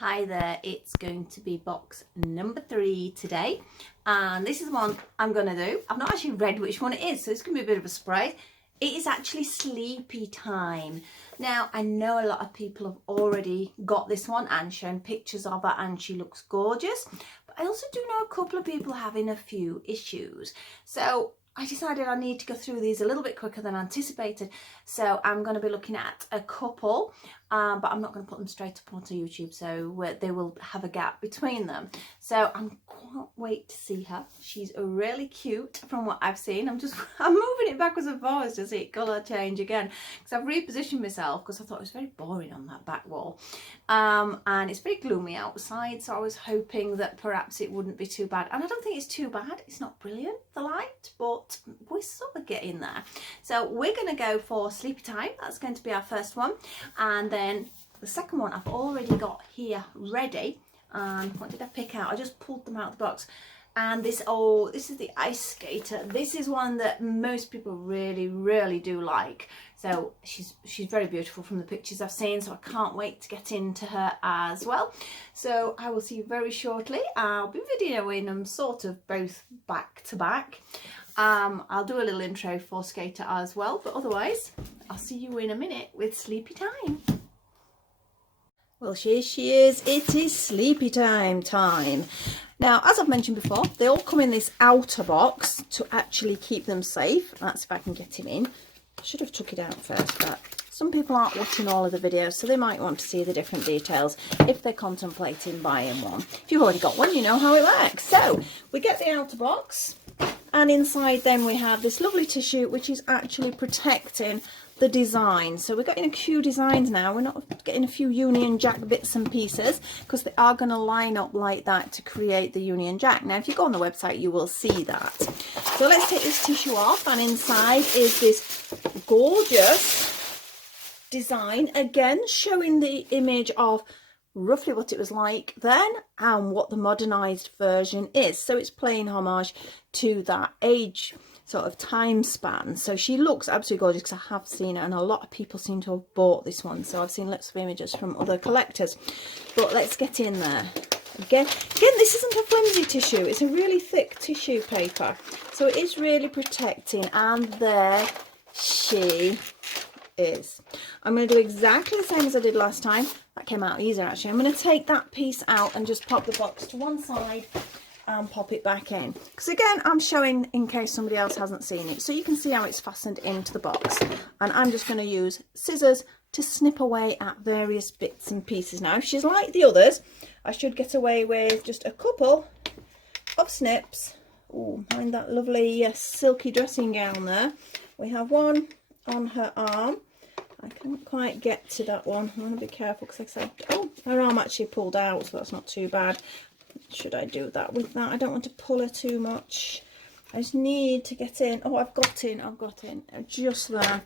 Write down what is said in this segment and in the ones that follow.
Hi there, it's going to be box number 3 today, and this is the one I'm going to do. I've not actually read which one it is, so it's going to be a bit of a surprise. It is actually Sleepy Time. Now, I know a lot of people have already got this one and shown pictures of her, and she looks gorgeous, but I also do know a couple of people having a few issues. So I decided I need to go through these a little bit quicker than anticipated. So I'm going to be looking at a couple, but I'm not going to put them straight up onto YouTube, so they will have a gap between them. So I can't wait to see her. She's really cute from what I've seen. I'm moving it backwards and forwards to see it colour change again, because I've repositioned myself because I thought it was very boring on that back wall. And it's very gloomy outside, so I was hoping that perhaps it wouldn't be too bad. And I don't think it's too bad. It's not brilliant, the light, but we're sort of getting there. So we're going to go for Sleepy Time. That's going to be our first one. And then the second one I've already got here ready. And what did I pick out? I just pulled them out of the box. And this is the Ice Skater. This is one that most people really do like. So she's very beautiful from the pictures I've seen, so I can't wait to get into her as well. So I will see you very shortly. I'll be videoing them sort of both back to back. I'll do a little intro for Skater as well, but otherwise I'll see you in a minute with Sleepy Time. Well, here she is. It is Sleepy Time. Now, as I've mentioned before, they all come in this outer box to actually keep them safe. That's if I can get him in. I should have took it out first, but some people aren't watching all of the videos, so they might want to see the different details if they're contemplating buying one. If you've already got one, you know how it works. So we get the outer box, and inside then we have this lovely tissue which is actually protecting the design. So we're getting a few designs now. We're not getting a few Union Jack bits and pieces, because they are going to line up like that to create the Union Jack. Now if you go on the website you will see that. So let's take this tissue off, and inside is this gorgeous design, again showing the image of roughly what it was like then and what the modernized version is. So it's playing homage to that age sort of time span. So she looks absolutely gorgeous, because I have seen it and a lot of people seem to have bought this one. So I've seen lots of images from other collectors, but let's get in there. Again, this isn't a flimsy tissue, it's a really thick tissue paper, so it is really protecting. And there she is. I'm going to do exactly the same as I did last time. That came out easier actually. I'm going to take that piece out and just pop the box to one side and pop it back in, because again I'm showing in case somebody else hasn't seen it, so you can see how it's fastened into the box. And I'm just going to use scissors to snip away at various bits and pieces. Now if she's like the others, I should get away with just a couple of snips. Oh, mind that lovely silky dressing gown there. We have one on her arm. I can't quite get to that one. I want to be careful, because like I said, oh, her arm actually pulled out, so that's not too bad. Should I do that with that? I don't want to pull her too much. I just need to get in. Oh, I've got in just there.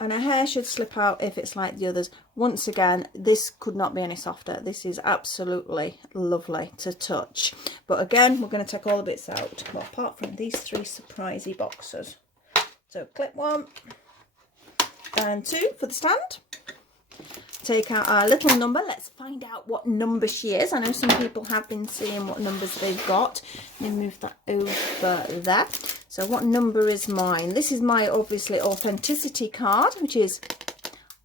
And her hair should slip out if it's like the others. Once again, this could not be any softer. This is absolutely lovely to touch. But again, we're going to take all the bits out, well, apart from these 3 surprisey boxes. So clip 1 and 2 for the stand. Take out our little number. Let's find out what number she is. I know some people have been seeing what numbers they've got. Let me move that over there. So what number is mine? This is my obviously authenticity card, which is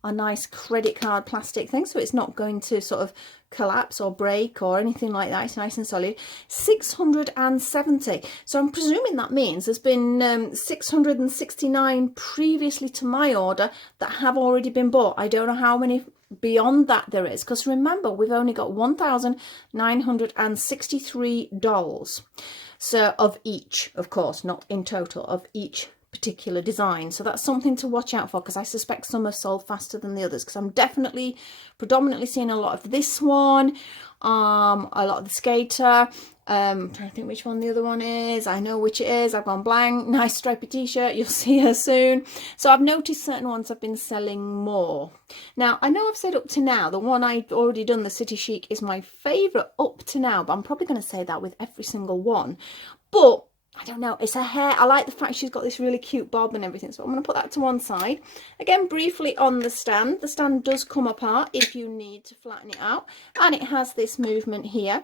a nice credit card plastic thing, so it's not going to sort of collapse or break or anything like that. It's nice and solid. 670. So I'm presuming that means there's been 669 previously to my order that have already been bought. I don't know how many beyond that there is, because remember we've only got $1,963. So of each, of course, not in total, of each particular design. So that's something to watch out for, because I suspect some are sold faster than the others, because I'm predominantly seeing a lot of this one, a lot of the Skater. I'm trying to think which one the other one is. I know which it is. I've gone blank. Nice stripy t-shirt. You'll see her soon. So I've noticed certain ones have been selling more. Now, I know I've said up to now, the one I've already done, the City Chic, is my favourite up to now, but I'm probably going to say that with every single one. But I don't know, it's her hair. I like the fact she's got this really cute bob and everything, so I'm going to put that to one side. Again, briefly on the stand does come apart if you need to flatten it out, and it has this movement here.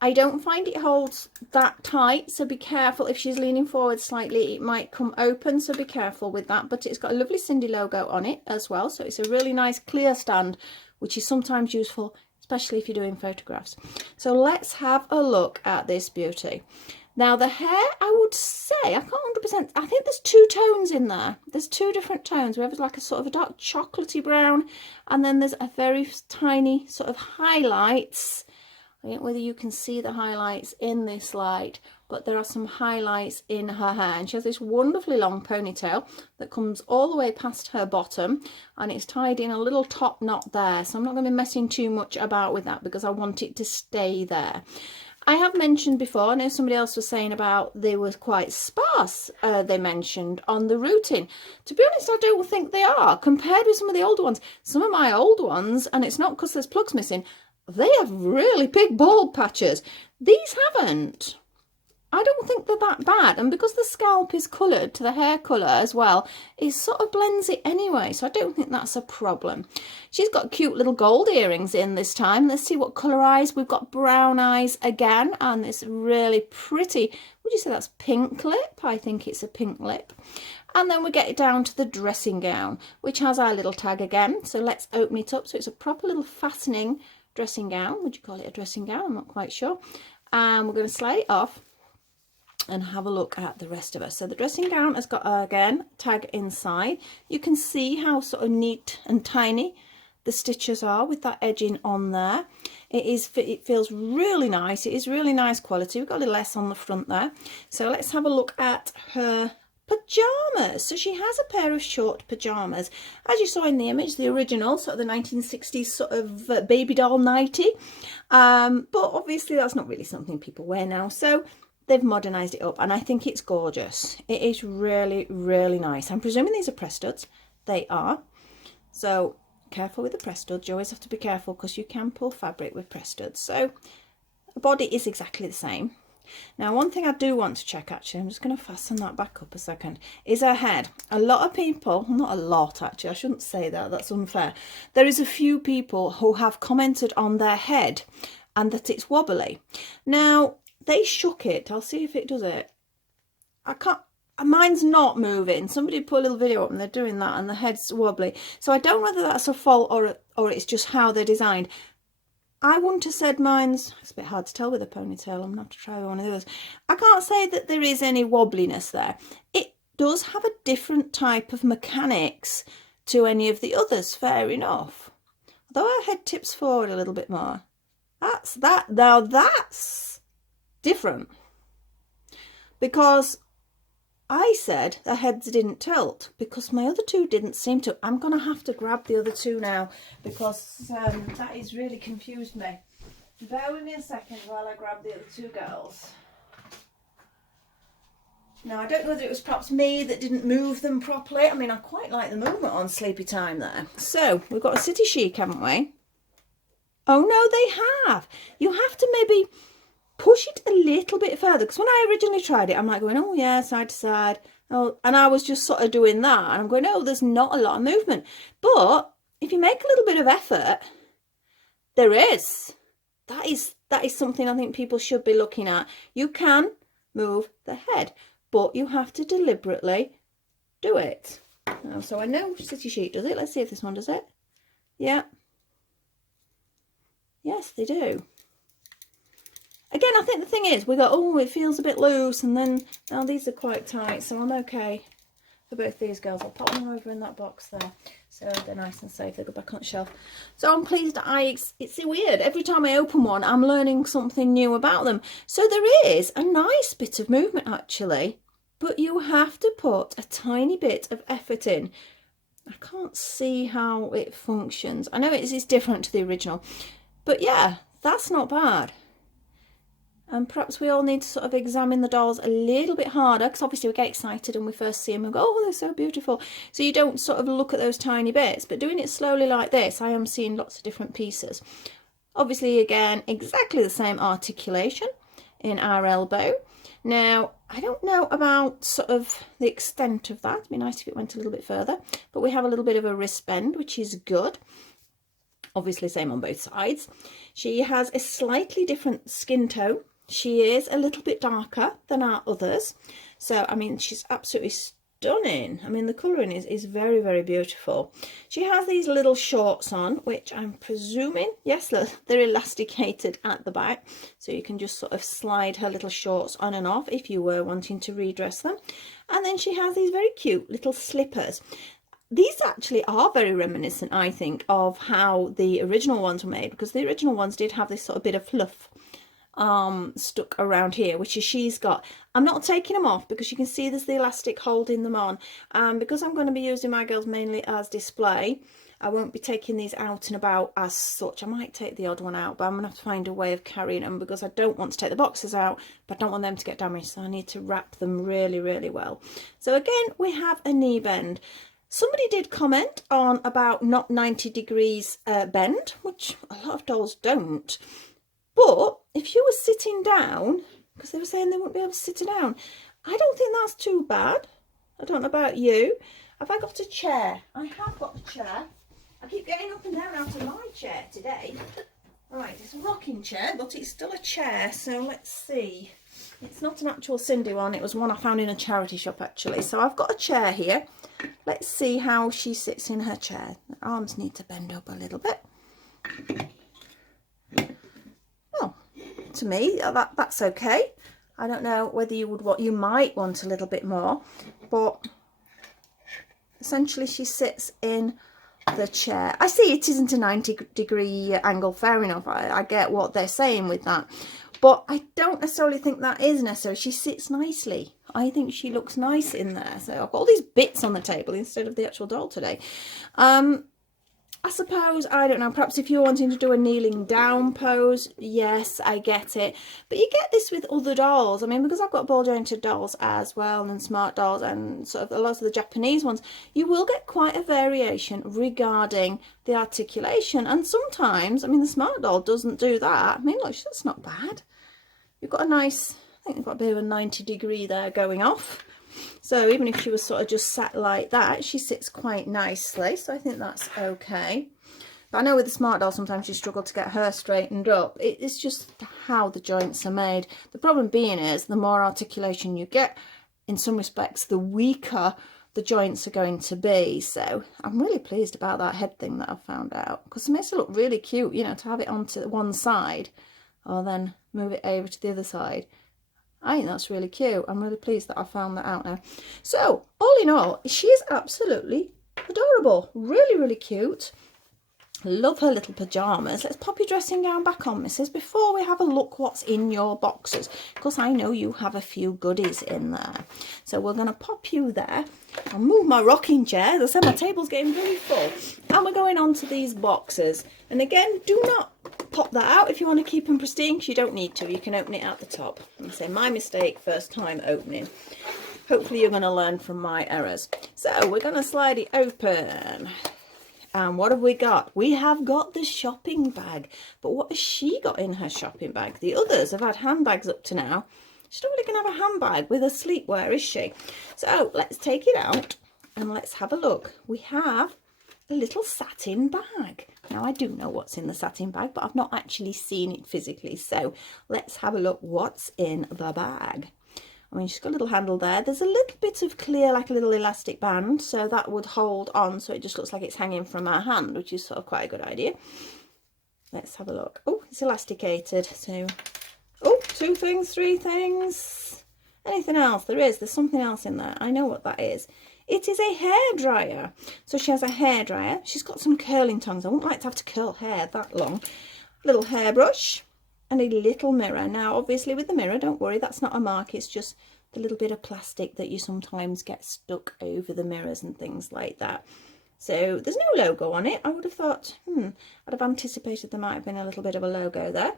I don't find it holds that tight, so be careful. If she's leaning forward slightly, it might come open, so be careful with that. But it's got a lovely Sindy logo on it as well, so it's a really nice clear stand, which is sometimes useful, especially if you're doing photographs. So let's have a look at this beauty. Now the hair, I would say, I can't 100%, I think there's two tones in there. There's two different tones. We have like a sort of a dark chocolatey brown, and then there's a very tiny sort of highlights. I don't know whether you can see the highlights in this light, but there are some highlights in her hair. And she has this wonderfully long ponytail that comes all the way past her bottom, and it's tied in a little top knot there. So I'm not going to be messing too much about with that because I want it to stay there. I have mentioned before, I know somebody else was saying about they were quite sparse, they mentioned, on the rooting. To be honest, I don't think they are, compared with some of the older ones. Some of my old ones, and it's not because there's plugs missing, they have really big bald patches. These haven't. I don't think they're that bad, and because the scalp is coloured to the hair colour as well, it sort of blends it anyway, so I don't think that's a problem. She's got cute little gold earrings in this time. Let's see what colour eyes. We've got brown eyes again, and this really pretty, would you say that's pink lip? I think it's a pink lip. And then we get it down to the dressing gown, which has our little tag again. So let's open it up. So it's a proper little fastening dressing gown. Would you call it a dressing gown? I'm not quite sure. And we're going to slide it off and have a look at the rest of her. So the dressing gown has got, again, tag inside. You can see how sort of neat and tiny the stitches are with that edging on there. It feels really nice. It is really nice quality. We've got a little S on the front there. So let's have a look at her pajamas. So she has a pair of short pajamas, as you saw in the image, the original sort of the 1960s sort of baby doll nightie, but obviously that's not really something people wear now, so they've modernized it up, and I think it's gorgeous. It is really, really nice. I'm presuming these are press studs. They are, so careful with the press studs. You always have to be careful because you can pull fabric with press studs. So the body is exactly the same. Now, one thing I do want to check, actually, I'm just going to fasten that back up a second, is her head. A lot of people, not a lot actually, I shouldn't say that, that's unfair. There is a few people who have commented on their head and that it's wobbly. Now, they shook it. I'll see if it does it. I can't, mine's not moving. Somebody put a little video up and they're doing that and the head's wobbly. So I don't know whether that's a fault or it's just how they're designed. I wouldn't have said mine's, it's a bit hard to tell with a ponytail, I'm going to have to try one of those. I can't say that there is any wobbliness there. It does have a different type of mechanics to any of the others, fair enough. Although her head tips forward a little bit more. Now that's different. Because I said the heads didn't tilt because my other two didn't seem to. I'm going to have to grab the other two now because that has really confused me. Bear with me a second while I grab the other two girls. Now, I don't know whether it was perhaps me that didn't move them properly. I mean, I quite like the movement on Sleepy Time there. So, we've got a city chic, haven't we? Oh, no, they have. You have to maybe push it a little bit further, because when I originally tried it, I'm like going, oh yeah, side to side, oh, and I was just sort of doing that, and I'm going, oh, there's not a lot of movement. But if you make a little bit of effort, there is. That is something I think people should be looking at. You can move the head, but you have to deliberately do it. So I know City Chic does it. Let's see if this one does it. Yeah. Yes, they do. Again, I think the thing is, we go, oh, it feels a bit loose, and then, now these are quite tight, so I'm okay for both these girls. I'll pop them over in that box there, so they're nice and safe. They go back on the shelf. So I'm pleased that it's weird. Every time I open one, I'm learning something new about them. So there is a nice bit of movement, actually, but you have to put a tiny bit of effort in. I can't see how it functions. I know it's different to the original, but yeah, that's not bad. And perhaps we all need to sort of examine the dolls a little bit harder, because obviously we get excited when we first see them and go, oh, they're so beautiful. So you don't sort of look at those tiny bits, but doing it slowly like this, I am seeing lots of different pieces. Obviously, again, exactly the same articulation in our elbow. Now, I don't know about sort of the extent of that. It'd be nice if it went a little bit further, but we have a little bit of a wristband, which is good. Obviously same on both sides. She has a slightly different skin tone. She is a little bit darker than our others. So, I mean, she's absolutely stunning. I mean, the colouring is very, very beautiful. She has these little shorts on, which I'm presuming, yes, they're elasticated at the back. So you can just sort of slide her little shorts on and off if you were wanting to redress them. And then she has these very cute little slippers. These actually are very reminiscent, I think, of how the original ones were made, because the original ones did have this sort of bit of fluff stuck around here, which is she's got. I'm not taking them off because you can see there's the elastic holding them on, and because I'm going to be using my girls mainly as display, I won't be taking these out and about as such. I might take the odd one out, but I'm going to have to find a way of carrying them because I don't want to take the boxes out, but I don't want them to get damaged, so I need to wrap them really, really well. So again, we have a knee bend. Somebody did comment on about not 90 degrees bend, which a lot of dolls don't. But if you were sitting down, because they were saying they wouldn't be able to sit down, I don't think that's too bad. I don't know about you. Have I got a chair? I have got a chair. I keep getting up and down out of my chair today. All right, it's a rocking chair, but it's still a chair. So let's see. It's not an actual Sindy one. It was one I found in a charity shop, actually. So I've got a chair here. Let's see how she sits in her chair. Her arms need to bend up a little bit. Well, to me, that's okay. I don't know whether you might want a little bit more, but essentially she sits in the chair. I see it isn't a 90-degree angle, fair enough. I get what they're saying with that. But I don't necessarily think that is necessary. She sits nicely. I think she looks nice in there. So I've got all these bits on the table instead of the actual doll today. I suppose, I don't know, perhaps if you're wanting to do a kneeling down pose, yes, I get it. But you get this with other dolls. I mean, because I've got ball jointed dolls as well, and smart dolls, and sort of a lot of the Japanese ones, you will get quite a variation regarding the articulation. And sometimes, I mean, the smart doll doesn't do that. I mean, look, that's not bad. You've got a nice, I think you've got a bit of a 90 degree there going off. So even if she was sort of just sat like that, she sits quite nicely. So I think that's okay. But I know with the smart doll, sometimes you struggle to get her straightened up. It's just how the joints are made. The problem being is the more articulation you get, in some respects, the weaker the joints are going to be. So I'm really pleased about that head thing that I've found out, because it makes it look really cute, you know, to have it onto one side or then move it over to the other side. I think that's really cute. I'm really pleased that I found that out now. So, all in all, she is absolutely adorable. Really, really cute. Love her little pajamas. Let's pop your dressing gown back on, missus, before we have a look what's in your boxes, because I know you have a few goodies in there. So we're going to pop you there. I'll move my rocking chair. As I said, my table's getting very full. And we're going on to these boxes. And again, do not pop that out if you want to keep them pristine, because you don't need to. You can open it at the top. And say, my mistake, first time opening. Hopefully you're going to learn from my errors. So we're going to slide it open. And what have we got? We have got the shopping bag. But what has she got in her shopping bag? The others have had handbags up to now. She's not really going to have a handbag with her sleepwear, is she? So let's take it out and let's have a look. We have a little satin bag. Now, I do know what's in the satin bag, but I've not actually seen it physically. So let's have a look what's in the bag. I mean, she's got a little handle there. There's a little bit of clear, like a little elastic band, so that would hold on, so it just looks like it's hanging from her hand, which is sort of quite a good idea. Let's have a look. Oh, it's elasticated. So, oh, 2 things, 3 things. Anything else? There's something else in there. I know what that is. It is a hairdryer. So she has a hairdryer. She's got some curling tongs. I wouldn't like to have to curl hair that long. A little hairbrush. And a little mirror. Now, obviously with the mirror, don't worry, that's not a mark. It's just the little bit of plastic that you sometimes get stuck over the mirrors and things like that. So there's no logo on it. I would have thought, I'd have anticipated there might have been a little bit of a logo there.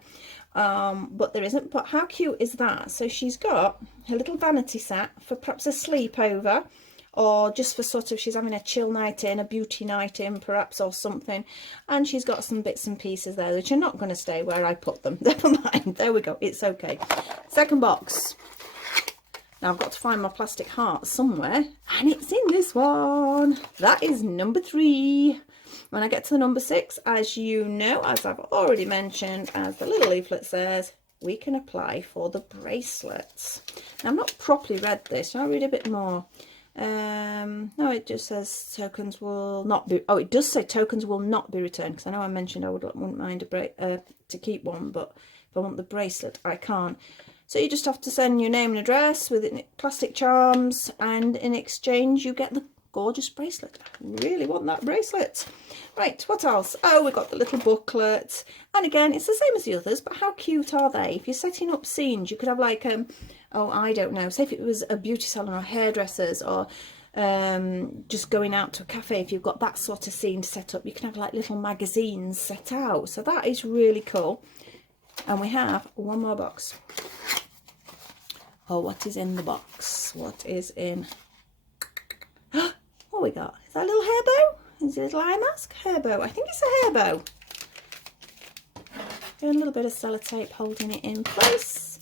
But there isn't. But how cute is that? So she's got her little vanity set for perhaps a sleepover, or just for sort of, she's having a chill night in, a beauty night in perhaps, or something. And she's got some bits and pieces there which are not going to stay where I put them. Never mind. There we go. It's okay. Second box. Now I've got to find my plastic heart somewhere, and it's in this one. That is number 3. When I get to the number 6, as you know, as I've already mentioned, as the little leaflet says, we can apply for the bracelets. Now I've not properly read this. Shall I read a bit more? No, it just says tokens will not be, oh, it does say tokens will not be returned, because I know I mentioned I wouldn't mind to keep one, but if I want the bracelet I can't. So you just have to send your name and address with plastic charms, and in exchange you get the gorgeous bracelet. I really want that bracelet. Right, what else? Oh, we've got the little booklet, and again it's the same as the others, but how cute are they? If you're setting up scenes, you could have like oh, I don't know, say if it was a beauty salon or hairdressers, or just going out to a cafe, if you've got that sort of scene set up, you can have like little magazines set out. So that is really cool. And we have one more box. Oh, what is in the box? What is in? What we got? Is that a little hair bow? Is it a little eye mask? Hair bow. I think it's a hair bow. A little bit of sellotape holding it in place.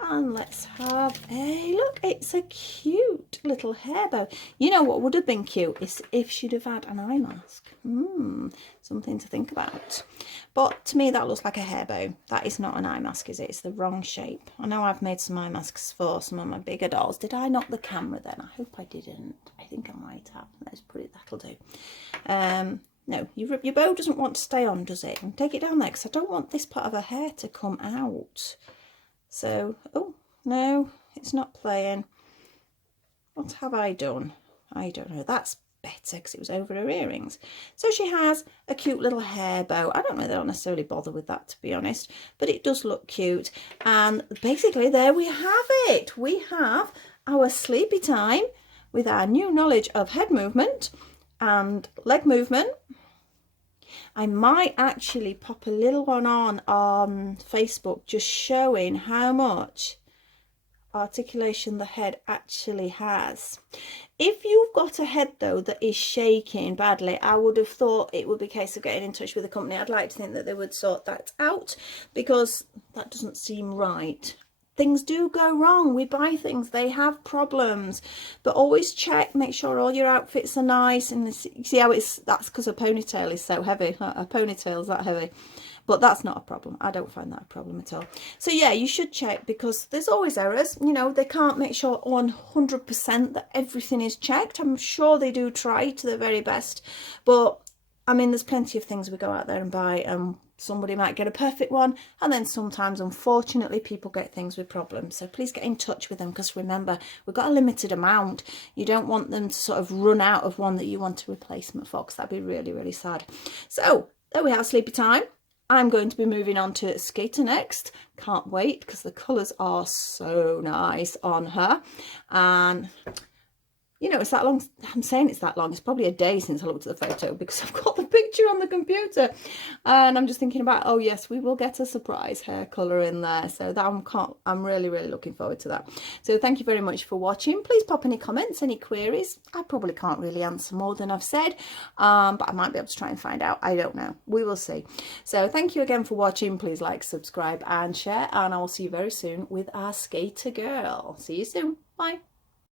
And let's have a look. It's a cute little hair bow. You know what would have been cute is if she'd have had an eye mask. Something to think about. But to me that looks like a hair bow. That is not an eye mask, is it? It's the wrong shape. I know I've made some eye masks for some of my bigger dolls. Did I knock the camera then? I hope I didn't. I think I might have. Let's put it, that'll do. No, your bow doesn't want to stay on, does it? And take it down there, because I don't want this part of her hair to come out. So, oh, no, it's not playing. What have I done? I don't know. That's better, because it was over her earrings. So she has a cute little hair bow. I don't know, they don't necessarily bother with that, to be honest, but it does look cute. And basically there we have it. We have our sleepy time with our new knowledge of head movement and leg movement. I might actually pop a little one on Facebook just showing how much articulation the head actually has. If you've got a head though that is shaking badly, I would have thought it would be a case of getting in touch with the company. I'd like to think that they would sort that out, because that doesn't seem right. Things do go wrong. We buy things, they have problems, but always check, make sure all your outfits are nice. And see how that's because a ponytail is so heavy. A ponytail's that heavy, but that's not a problem. I don't find that a problem at all. So yeah, you should check, because there's always errors. You know, they can't make sure 100% that everything is checked. I'm sure they do try to their very best, but I mean, there's plenty of things we go out there and buy, and somebody might get a perfect one, and then sometimes, unfortunately, people get things with problems. So please get in touch with them, because remember, we've got a limited amount. You don't want them to sort of run out of one that you want a replacement for, because that'd be really, really sad. So there we have sleepy time. I'm going to be moving on to Skater next. Can't wait, because the colours are so nice on her. And you know, it's that long. I'm saying it's that long. It's probably a day since I looked at the photo, because I've got the picture on the computer. And I'm just thinking about, oh yes, we will get a surprise hair colour in there. So that I'm really, really looking forward to that. So thank you very much for watching. Please pop any comments, any queries. I probably can't really answer more than I've said, but I might be able to try and find out. I don't know. We will see. So thank you again for watching. Please like, subscribe and share. And I will see you very soon with our Skater girl. See you soon. Bye.